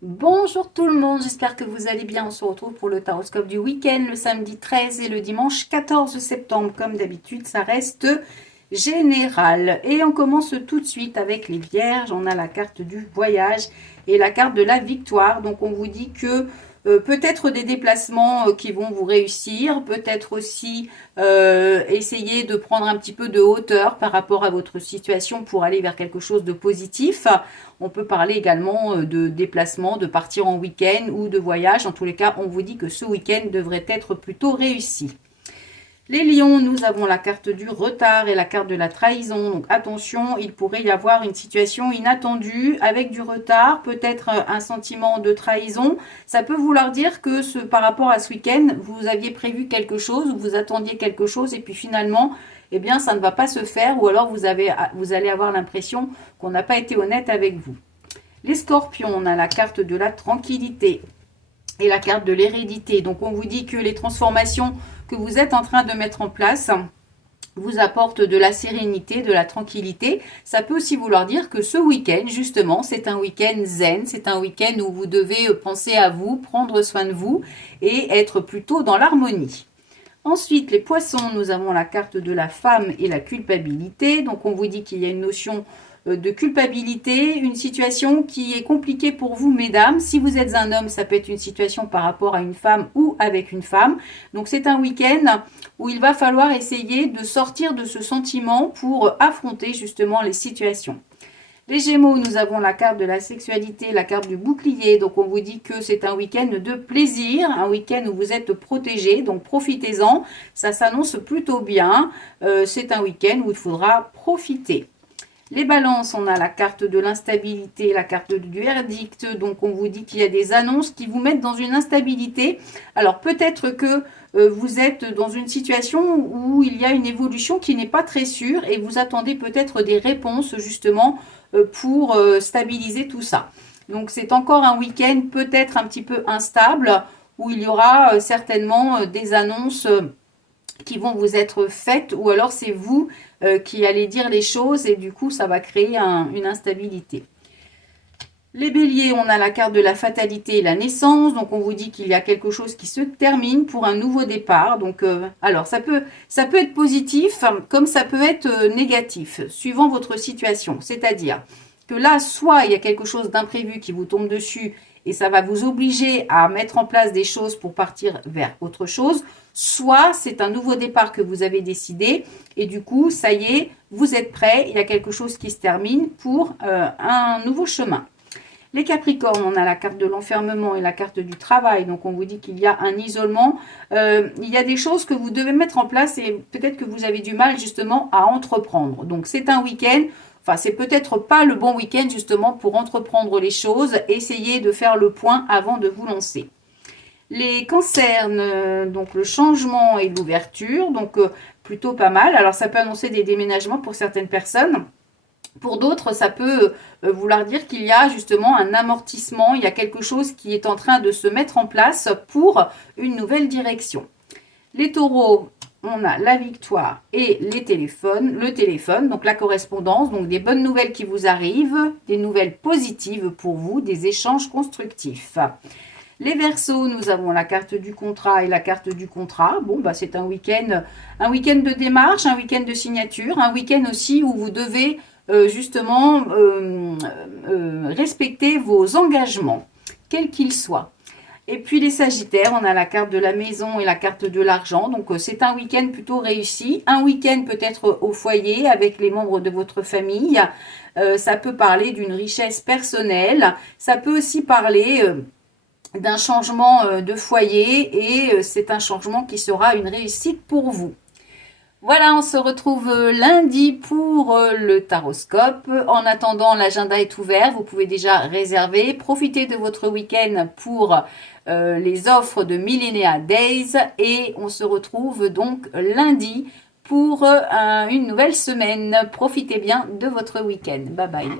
Bonjour tout le monde, j'espère que vous allez bien. On se retrouve pour le Taroscope du week-end, le samedi 13 et le dimanche 14 septembre. Comme d'habitude, ça reste général. Et on commence tout de suite avec les vierges. On a la carte du voyage et la carte de la victoire. Donc on vous dit que peut-être des déplacements qui vont vous réussir, peut-être aussi essayer de prendre un petit peu de hauteur par rapport à votre situation pour aller vers quelque chose de positif. On peut parler également de déplacement, de partir en week-end ou de voyage. En tous les cas, on vous dit que ce week-end devrait être plutôt réussi. Les lions, nous avons la carte du retard et la carte de la trahison. Donc attention, il pourrait y avoir une situation inattendue avec du retard, peut-être un sentiment de trahison. Ça peut vouloir dire que par rapport à ce week-end, vous aviez prévu quelque chose, ou vous attendiez quelque chose et puis finalement, eh bien, ça ne va pas se faire ou alors vous allez avoir l'impression qu'on n'a pas été honnête avec vous. Les scorpions, on a la carte de la tranquillité et la carte de l'hérédité. Donc on vous dit que les transformations que vous êtes en train de mettre en place vous apportent de la sérénité, de la tranquillité. Ça peut aussi vouloir dire que ce week-end, justement, c'est un week-end zen, c'est un week-end où vous devez penser à vous, prendre soin de vous et être plutôt dans l'harmonie. Ensuite, les poissons, nous avons la carte de la femme et la culpabilité. Donc on vous dit qu'il y a une notion de culpabilité, une situation qui est compliquée pour vous, mesdames. Si vous êtes un homme, ça peut être une situation par rapport à une femme ou avec une femme. Donc c'est un week-end où il va falloir essayer de sortir de ce sentiment pour affronter justement les situations. Les Gémeaux, nous avons la carte de la sexualité, la carte du bouclier. Donc, on vous dit que c'est un week-end de plaisir, un week-end où vous êtes protégés. Donc, profitez-en. Ça s'annonce plutôt bien. C'est un week-end où il faudra profiter. Les balances, on a la carte de l'instabilité, la carte du verdict. Donc, on vous dit qu'il y a des annonces qui vous mettent dans une instabilité. Alors, peut-être que vous êtes dans une situation où il y a une évolution qui n'est pas très sûre et vous attendez peut-être des réponses justement pour stabiliser tout ça. Donc, c'est encore un week-end peut-être un petit peu instable où il y aura certainement des annonces qui vont vous être faites ou alors c'est vous qui allez dire les choses et du coup ça va créer une instabilité. Les béliers, on a la carte de la fatalité et la naissance, donc on vous dit qu'il y a quelque chose qui se termine pour un nouveau départ. Donc, alors ça peut être positif comme ça peut être négatif, suivant votre situation. C'est-à-dire que là, soit il y a quelque chose d'imprévu qui vous tombe dessus et ça va vous obliger à mettre en place des choses pour partir vers autre chose, soit c'est un nouveau départ que vous avez décidé et du coup, ça y est, vous êtes prêt, il y a quelque chose qui se termine pour un nouveau chemin. Les Capricornes, on a la carte de l'enfermement et la carte du travail. Donc, on vous dit qu'il y a un isolement. Il y a des choses que vous devez mettre en place et peut-être que vous avez du mal justement à entreprendre. Donc, c'est un week-end. Enfin, c'est peut-être pas le bon week-end justement pour entreprendre les choses. Essayez de faire le point avant de vous lancer. Les cancers, donc le changement et l'ouverture. Donc, plutôt pas mal. Alors, ça peut annoncer des déménagements pour certaines personnes. Pour d'autres, ça peut vouloir dire qu'il y a justement un amortissement, il y a quelque chose qui est en train de se mettre en place pour une nouvelle direction. Les taureaux, on a la victoire et le téléphone, donc la correspondance, donc des bonnes nouvelles qui vous arrivent, des nouvelles positives pour vous, des échanges constructifs. Les Verseaux, nous avons la carte du contrat et la carte du contrat. Bon, bah c'est un week-end de démarche, un week-end de signature, un week-end aussi où vous devez justement respecter vos engagements, quels qu'ils soient. Et puis les Sagittaires, on a la carte de la maison et la carte de l'argent. Donc c'est un week-end plutôt réussi. Un week-end peut-être au foyer avec les membres de votre famille. Ça peut parler d'une richesse personnelle. Ça peut aussi parler d'un changement de foyer et c'est un changement qui sera une réussite pour vous. Voilà, on se retrouve lundi pour le taroscope. En attendant, l'agenda est ouvert. Vous pouvez déjà réserver. Profitez de votre week-end pour les offres de Millennia Days. Et on se retrouve donc lundi pour une nouvelle semaine. Profitez bien de votre week-end. Bye bye.